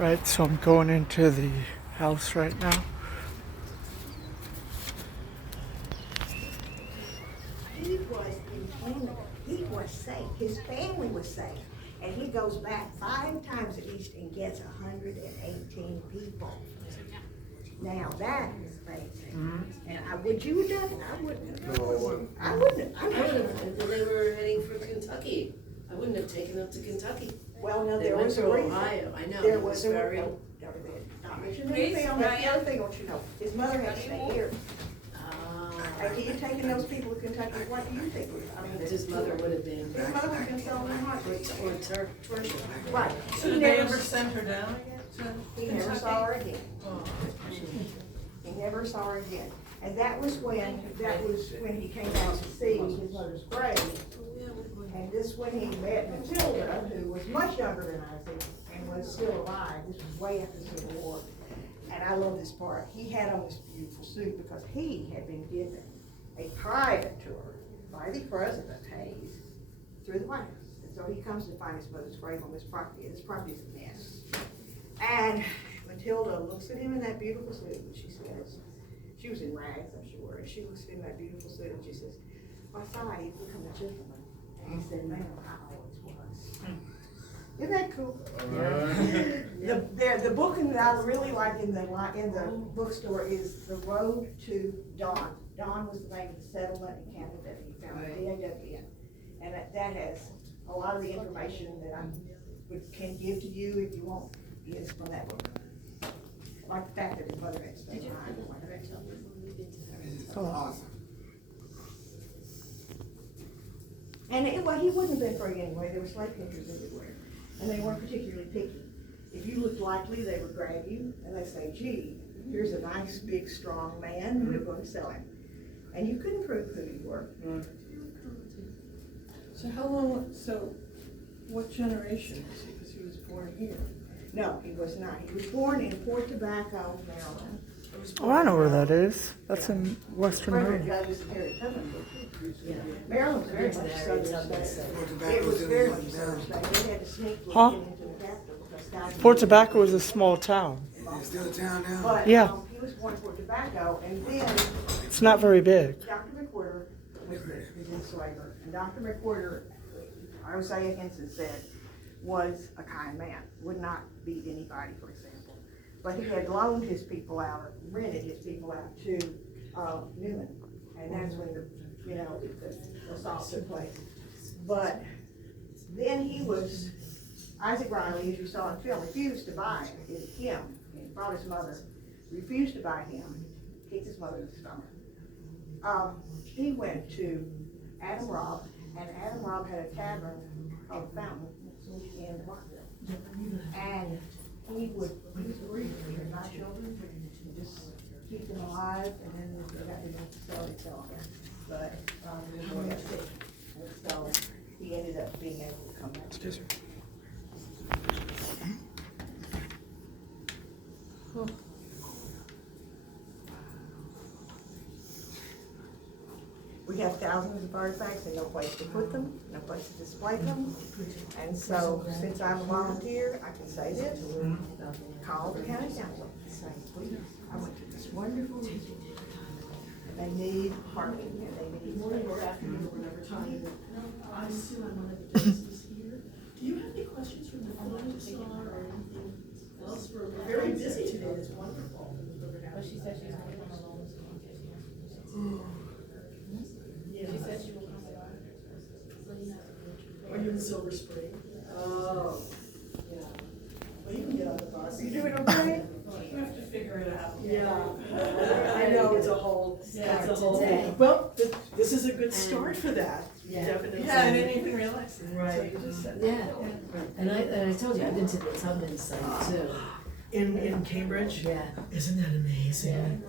Right, so I'm going into the house right now. He was in Canada. He was safe. His family was safe. And he goes back 5 times at least and gets 118 people. Now that is amazing. And would you have done it? I wouldn't have. No. I wouldn't. I would have, when they were heading for Kentucky, I wouldn't have taken them to Kentucky. Well, no, They there went was a to reason. Ohio, I know, There it was was a very. reason. Not mentioned anything on that. The other thing I want you to know, his mother had to stay here. Like he had taken those people to Kentucky, what do you think? I mean, His mother would have been, His mother would have been selling in heartbeat. or torture. Right. So did they ever send her down again? He never saw her again. He never saw her again. And that was when he came out to see his mother's grave. And this when he met Matilda, who was much younger than Isaac and was still alive. This was way after the Civil War. And I love this part. He had on this beautiful suit because he had been given a private tour by the President Hayes through the White House. And so he comes to find his mother's grave on this property, and this property is a mess. And Matilda looks at him in that beautiful suit, and she says, she was in rags, I'm sure, and she looks at him in that beautiful suit, and she says, "My son, you've become a gentleman." And he said, "Ma'am, I always was." Isn't that cool? The book that I really like in the bookstore is The Road to Dawn. Dawn was the name of the settlement in Canada that he found, D-A-W-N. And that has a lot of the information that I can give to you if you want, is from that book. Like the fact that his mother had stayed behind. Awesome. And he wouldn't have been free anyway. There were slave catchers everywhere. And they weren't particularly picky. If you looked likely, they would grab you and they'd say, "Gee, here's a nice, big, strong man. We're going to sell him." And you couldn't prove who you were. So what generation was he? Because he was born here. No, he was not. He was born in Port Tobacco, Maryland. Oh, I know where that is. That's in Western Frederick Maryland. Douglass and Harry Tubman. Maryland was very much southern state. Tobacco It was still very exists much southern now. state. They had to sneak to Huh? get into the capital because guys. Port Tobacco is a small town. It's still a town now. But, Yeah. he was born in Port Tobacco, and then It's not very big. Dr. McWhorter was his enslaver. And Dr. McWhorter, Isaiah Henson said, was a kind man, would not beat anybody, for example. But he had loaned his people out, or rented his people out to Newman. And that's when the assault took place. But then Isaac Riley, as you saw in film, refused to buy him. His father's mother refused to buy him, kicked his mother in the stomach. He went to Adam Robb, and Adam Robb had a tavern called Fountain in Rockville. And he was agreed to bring 9 children, and just keep them alive, and then they got to sell them. But they were sick, and so he ended up being able to come back. We have thousands of artifacts and no place to put them, no place to display them. And so, since I'm a volunteer, I can say this, call the county council, say, "Please, I went to this wonderful museum, and they need parking, and they need more I see I'm one of the justices here. Do you have any questions from the audience or anything else? We're very busy today, it's wonderful. But she said she's going to come along with someone in case she wants to do something. She said she will come along. So you have to go through. Are you in Silver Spring? Oh, yeah. Well, you can get on the bus. You doing okay? You have to figure it out. Yeah. I know, it's a whole, Yeah, it's a whole today. thing. Well, this is a good start for that. Yeah. Definitely. Yeah, I didn't even realize that. Right. So you just said that. Yeah, and I told you, I've been to the Tubman site too. In Cambridge? Yeah. Isn't that amazing?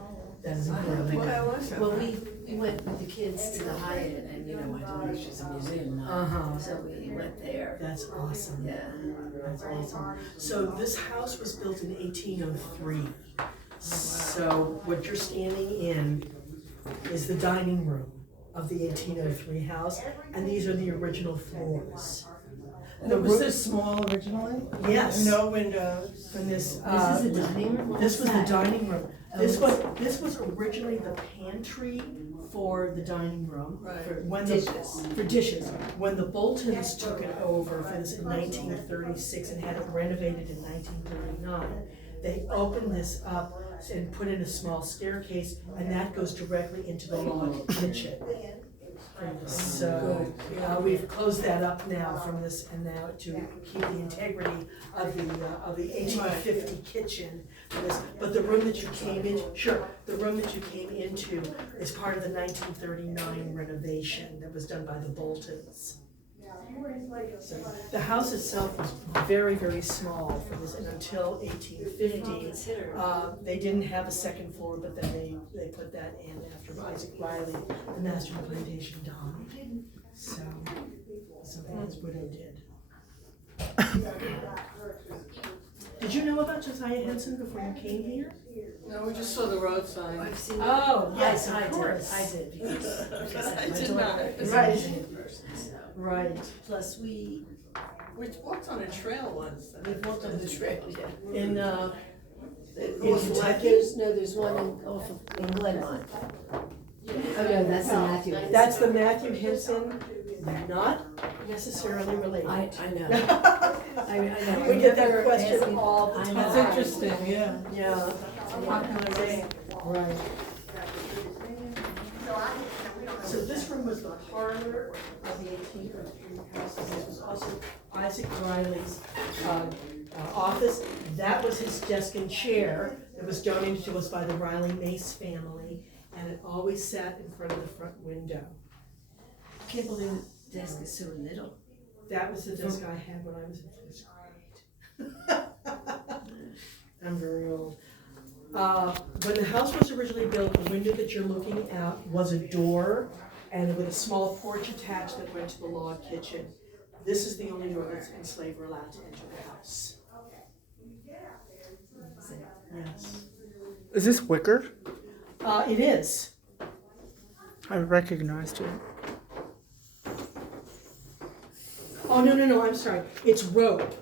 That is I don't incredible. think I was. Well, we went with the kids to the Hyatt, and my daughter, she's a museum nut, so we went there. That's awesome. Yeah. That's awesome. So this house was built in 1803. So what you're standing in is the dining room of the 1803 house, and these are the original floors. The Was roof, this small originally? yes. No windows. From this, This is the dining room? this was the What's that? dining room. This was originally the pantry for the dining room. Right. For dishes. When the Boltons took it over for this in 1936 and had it renovated in 1939, they opened this up and put in a small staircase, and that goes directly into the log kitchen. So, we've closed that up now from this, and now to keep the integrity of the 1850 kitchen. For this. But the room that you came in, the room that you came into is part of the 1939 renovation that was done by the Boltons. So the house itself was very, very small for this, and until 1850, they didn't have a second floor, but then they put that in after Isaac Riley, the master of the plantation, died. So, something his widow did. Did you know about Josiah Henson before you came here? No, we just saw the road sign. I've seen it. Oh, yes, I of did, course. I did, because I my did daughter not. is Right. a vision person, so. Right. Plus, we walked on a trail once. walked on the trail, yeah. In Kentucky? There's one off of, in Glenmont. Oh, no, that's the Matthew. That's the Matthew Henson, not necessarily related. I know. I know. We get that Remember question asking- all the I time. know. That's interesting, yeah. Yeah, Popular game. right. So this room was the parlor of the 1803 house, and this was also Isaac Riley's office. That was his desk and chair that was donated to us by the Riley Mace family, and it always sat in front of the front window. I can't believe the desk is so little. That was the desk I had when I was in first grade. I'm very old. When the house was originally built, the window that you're looking out was a door and with a small porch attached that went to the log kitchen. This is the only door that enslaved were allowed to enter the house. Yes. Is this wicker? It is. I recognized it. Oh, no, I'm sorry. It's rope.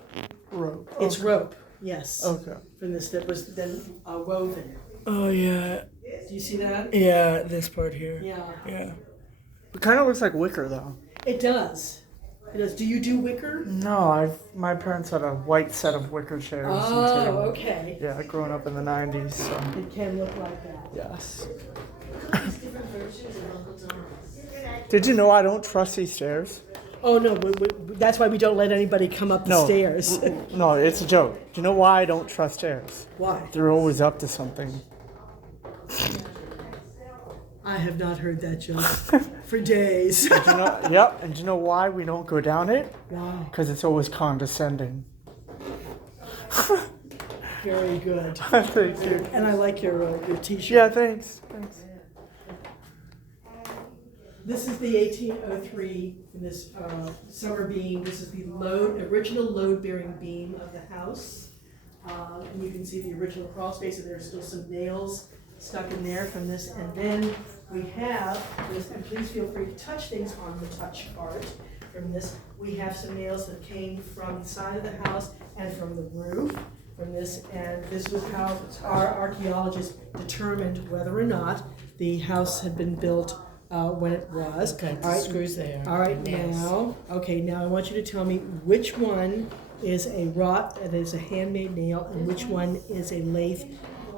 Rope. It's rope, yes. Okay. From this, that was then woven. Oh yeah. Do you see that? Yeah, this part here. Yeah. Yeah. It kind of looks like wicker though. It does. It does. Do you do wicker? No, my parents had a white set of wicker chairs. Oh, until- okay. Yeah, growing up in the 90s, so It can look like that. yes. There's different versions of Uncle Tom's. Did you know I don't trust these stairs? Oh, no, that's why we don't let anybody come up the No. stairs. No, it's a joke. Do you know why I don't trust stairs? Why? They're always up to something. I have not heard that joke for days. Do you know, yep, and do you know why we don't go down it? Wow, Because it's always condescending. very good. Thank you. And I like your t-shirt. Yeah, thanks. Thanks. This is the 1803, in this summer beam. This is the original load-bearing beam of the house. And you can see the original crawl space, and there's still some nails stuck in there from this. And then we have this, and please feel free to touch things on the touch cart. From this, we have some nails that came from the side of the house and from the roof. From this, and this was how our archaeologists determined whether or not the house had been built when it was. Okay, All right, screws there. all right, Yes. now I want you to tell me which one is a handmade nail, and which one is a lathe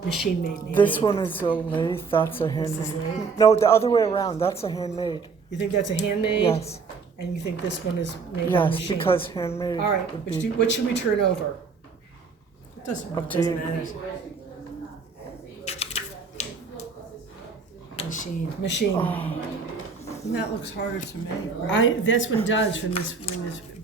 machine-made nail. This one is a lathe, that's a handmade. No, the other way around, that's a handmade. You think that's a handmade? Yes. And you think this one is made on Yes, machine? because handmade. All right, would be which should we turn over? It doesn't up to you. Machine. And that looks harder to make. This one does from this,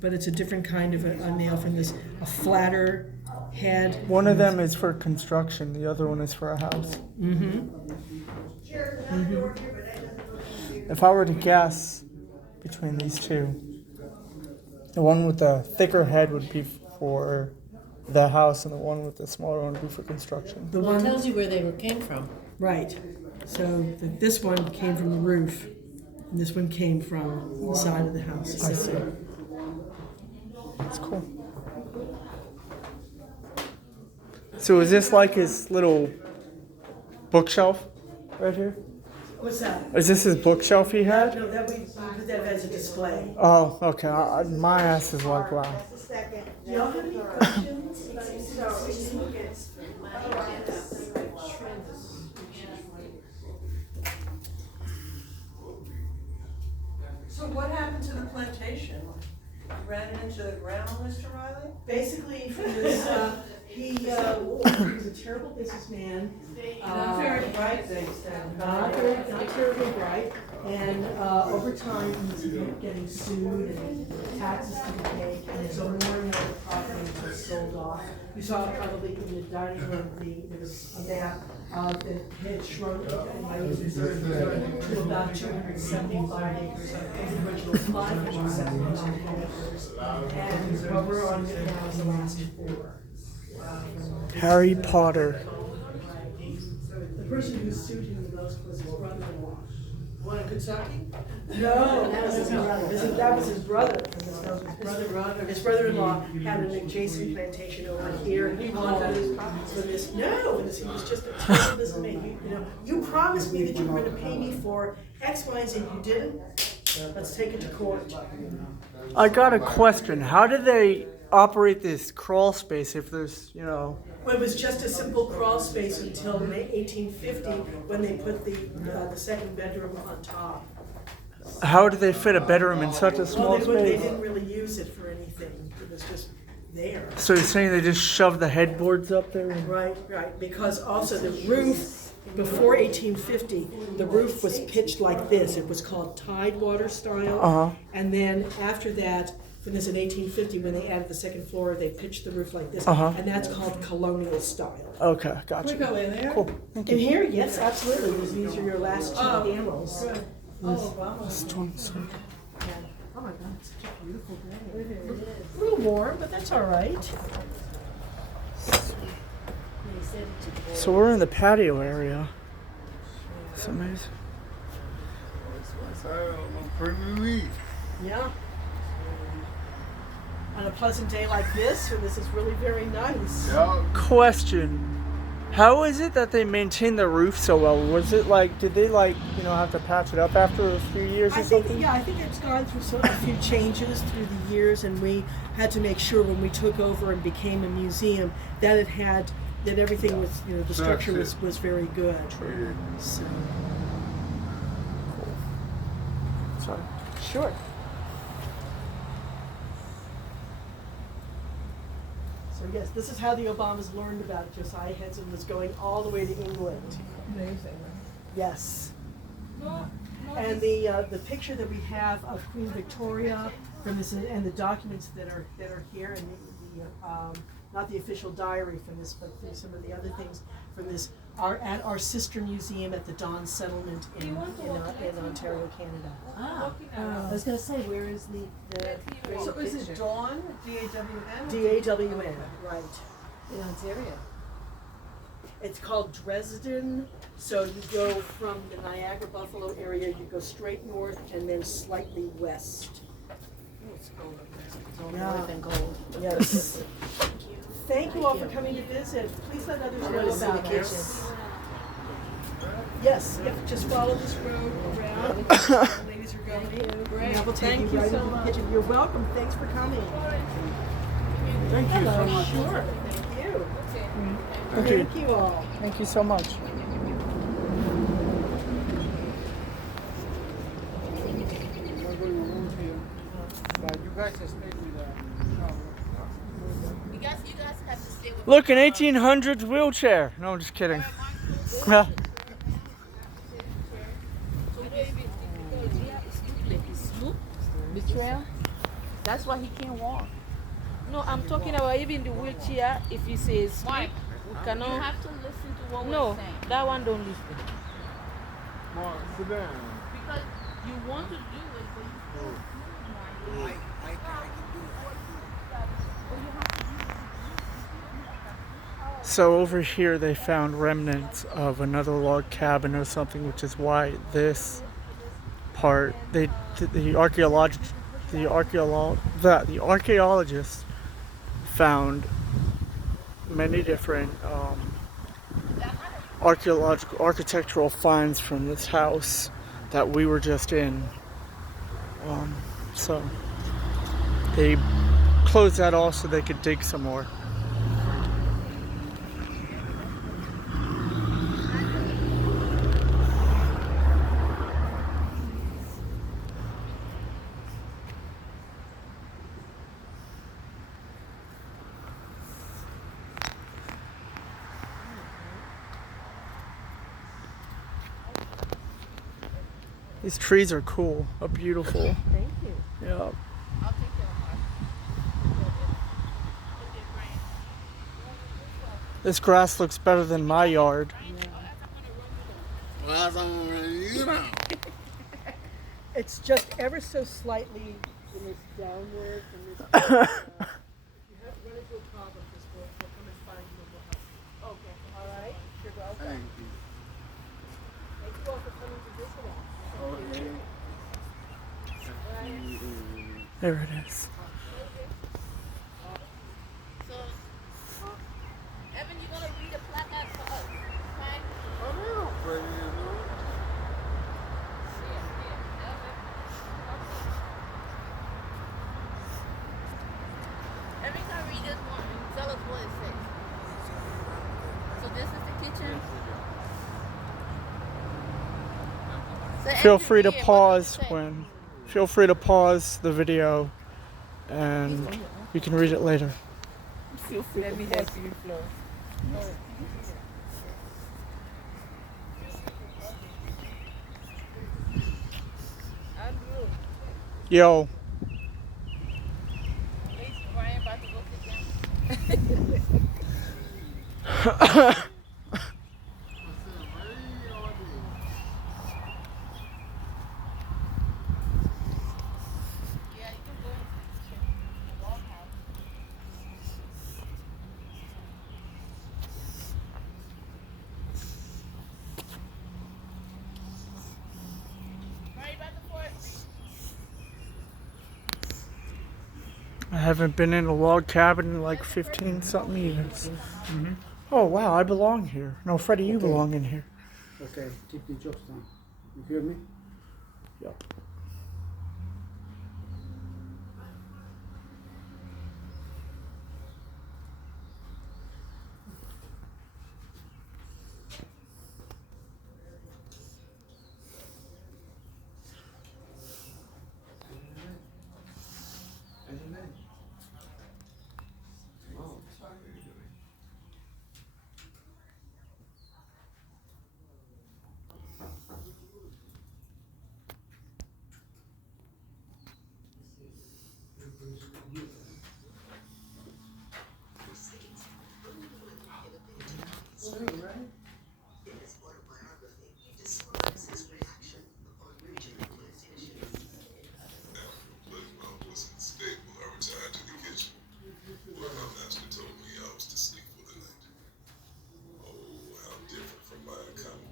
but it's a different kind of a nail from this, a flatter head. One of them is for construction, the other one is for a house. If I were to guess between these two, the one with the thicker head would be for the house, and the one with the smaller one would be for construction. The Well, it one, tells you where they came from. right. So this one came from the roof, and this one came from the side of the house. I see. That's cool. So is this like his little bookshelf right here? What's that? Is this his bookshelf he had? No, that we put that as a display. Oh, okay. My ass is like, wow. That's the second. Do y'all have any questions? So what happened to the plantation? Ran it into the ground, Mr. Riley? Basically, from this, he was a terrible businessman. Not very bright things then. Not terribly bright, and over time, he was getting sued and taxes to be paid, and so more and more property was sold off. You saw probably in the dining room, there was a map that had shrunk and was reserved to about 275 acres of the original 575 acres. And what we're on now is the last 4. Harry Potter. The person who sued him the most was his brother-in-law. One in Kentucky? No, that was his brother. That was his brother. His brother-in-law had an adjacent plantation over here. He wanted his property. No, he was just a terrible businessman. You promised me that you were going to pay me for X, Y, and Z. You didn't. Let's take it to court. I got a question. How did they operate this crawl space if there's, Well, it was just a simple crawl space until 1850 when they put the second bedroom on top. how did they fit a bedroom in such a small Well, they space? didn't really use it for anything. It was just there. So you're saying they just shoved the headboards up there? Right, because also the roof, before 1850, the roof was pitched like this. It was called tidewater style. Uh-huh. And then after that, when this in 1850, when they added the second floor, they pitched the roof like this. Uh-huh. And that's called colonial style. Okay, Can we gotcha. go in there? Cool. Thank In you. here, yes, absolutely. These are your last two Oh, panels. good. Oh, wow. This one's- Oh my God, it's such a beautiful day. A little warm, but that's all right. So we're in the patio area. It's amazing. Yeah. On a pleasant day like this, where this is really very nice. Question. How is it that they maintain the roof so well? Was it like, did they have to patch it up after a few years or I think, something? I think it's gone through a few changes through the years, and we had to make sure when we took over and became a museum that that everything was, the structure was very good. So. Sorry. Sure. So yes, this is how the Obamas learned about it. Josiah Henson was going all the way to England. Amazing. Yes. And the picture that we have of Queen Victoria from this, and the documents that are here, and not the official diary from this, but some of the other things from this are at our sister museum at the Don Settlement in Ontario, Canada. I was gonna say, where is the So is it Dawn, D-A-W-N? DAWN, right. in Ontario? It's called Dresden. So you go from the Niagara Buffalo area, you go straight north and then slightly west. It's all Yeah. north and gold. Yes. Thank you all for coming to visit. Please let others I know wanna see the about kitchen. us. Yes, yep, just follow this road around. The ladies are going. Great. Now we'll take Thank you you right so into the much. kitchen. You're welcome. Thanks for coming. Thank you so Hello. much. Sure. Thank you. Thank you. Thank you all. Thank you so much. You guys have to stay with Look, an 1800s wheelchair. No, I'm just kidding. Yeah. betrayal. That's why he can't walk. No, I'm talking about even the wheelchair. If he says sleep, we cannot. You have to listen to what we're saying. That one don't listen. Because you want to do it, but you can't. So over here they found remnants of another log cabin or something, which is why this part, the the archaeologists found many different architectural finds from this house that we were just in. So they closed that off so they could dig some more. These trees are cool, are beautiful. Thank you. Yeah. I'll take care of her. This grass looks better than my yard. It's just ever so slightly downward from this. If you run into a problem, just we'll come and find you and we'll help. Okay. All right? You're welcome. Thank you. Thank you all for coming to visit us. There it is. So, Evan, you're gonna read a placard for us, okay? Evan can read this one and tell us what it says. So this is the kitchen. So Feel Evan, free to read it. What pause does it say? feel free to pause the video and you can read it later. Feel free. Let me help you, Flo. Andrew, Yo, Lacey Brian about to go sit down. Yeah, you can go into the kitchen, the log house. Right about the fort. I haven't been in a log cabin in like 15 something years. Oh wow, I belong here. No, Freddie, you belong in here. Okay, keep the jokes down. You hear me? Yep.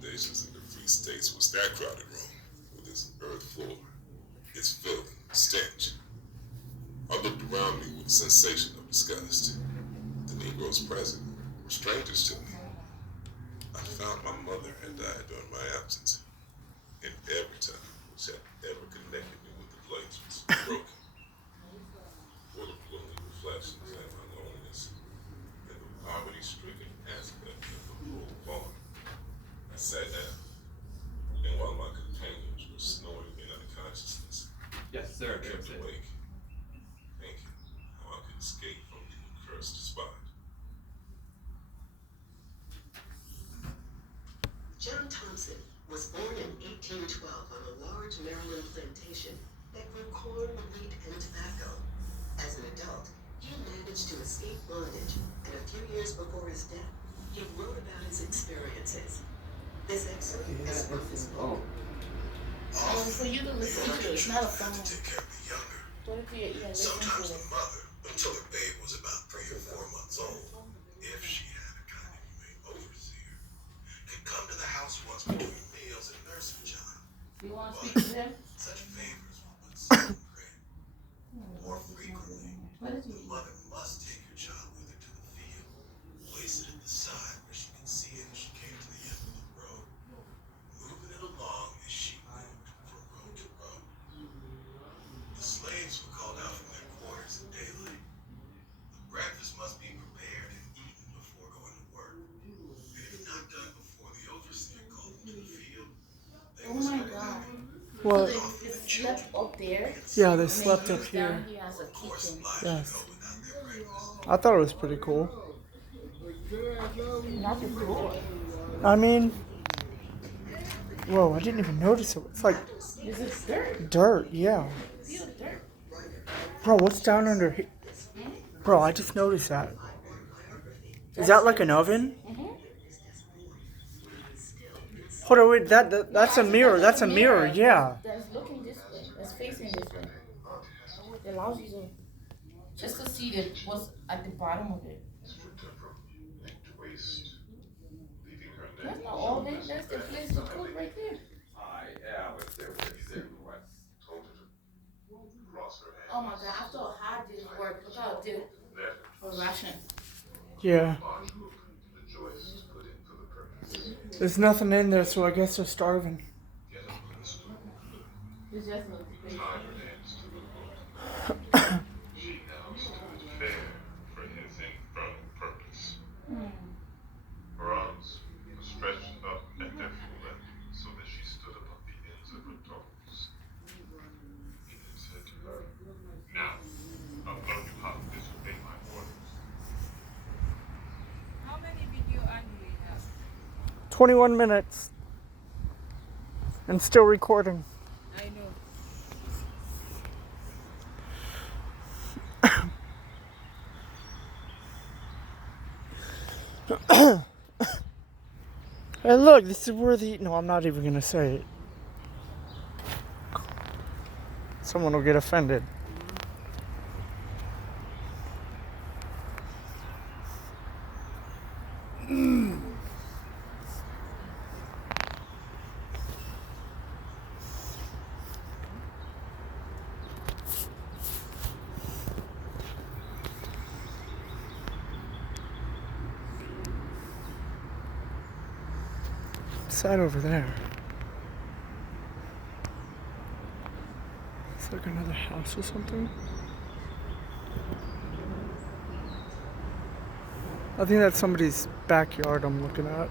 In the Free States was that crowded room with its earth floor, its filth, stench. I looked around me with a sensation of disgust. The Negroes present were strangers to me. I found my mother had died during my absence, and every time which had ever connected me with the place was broken. Full of gloomy reflections and my loneliness, and the poverty-stricken aspect of the whole farm. I sat down, and while my companions were snoring in unconsciousness, Yes, sir. I kept awake, thinking how I could escape from the accursed spot. John Thompson was born in 1812 on a large Maryland plantation that grew corn, wheat, and tobacco. As an adult, he managed to escape bondage, and a few years before his death, he wrote about his experiences. This excerpt is from his book. For you to listen to, it's not a phone. To take care of the younger. Put it to your ear, listen Sometimes to the it. mother, until the babe was about 3 or 4 months old, if she had a kind of humane overseer, could come to the house once between meals and nurse the child. You want to speak to them? Such favors were but seldom granted. Well, they slept up there. yeah, they And slept then up used here. down here as a kitchen. Yes. I thought it was pretty cool. Not the floor. I mean, whoa, I didn't even notice it. It's like Is it dirt? dirt, yeah. Pure dirt. Bro, what's down under here? Bro, I just noticed that. Is that like an oven? Hold on, wait, that's a mirror. That's a mirror, yeah. That's looking this way. That's facing this way. It allows you to just to see that what's at the bottom of it. That's not all that. That's the place to cook right there. Oh my God! After a hard day's work, look how it did for ration. Yeah. There's nothing in there, so I guess they're starving. It's just a place. She now stood fair for his infernal purpose. Her arms were stretched up at their full length, so that she stood above the ends of her toes. He then said to her, "Now, I'll learn you how to disobey my orders." How many video on do we have? 21 minutes. And still recording. I know. Hey, look, this is where the... No, I'm not even going to say it. Someone will get offended. What's that over there? It's like another house or something. I think that's somebody's backyard I'm looking at.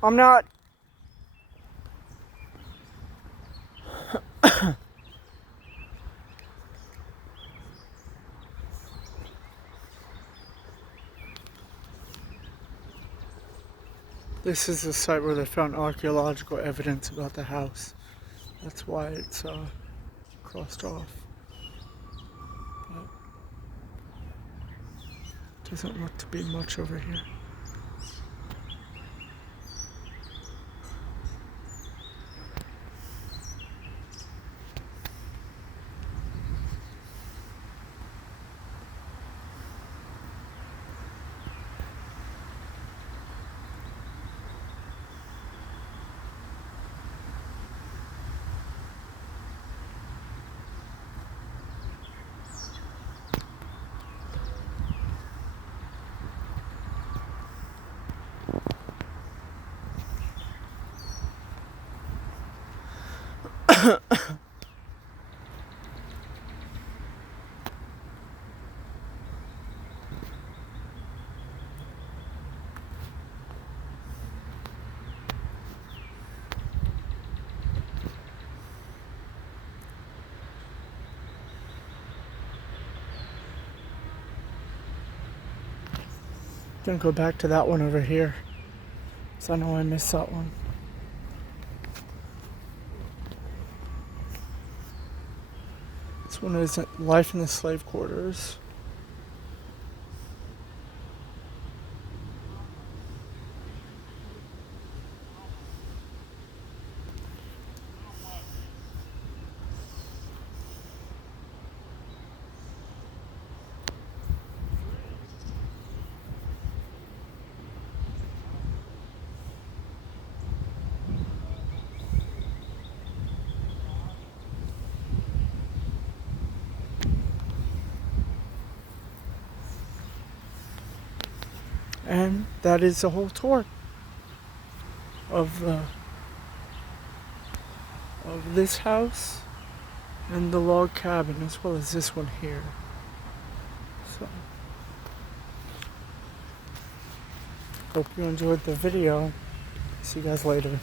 I'm not. This is the site where they found archaeological evidence about the house. That's why it's crossed off. But doesn't look to be much over here. Gonna go back to that one over here. So I know I missed that one. This one is Life in the Slave Quarters. And that is the whole tour of this house and the log cabin, as well as this one here. So hope you enjoyed the video. See you guys later.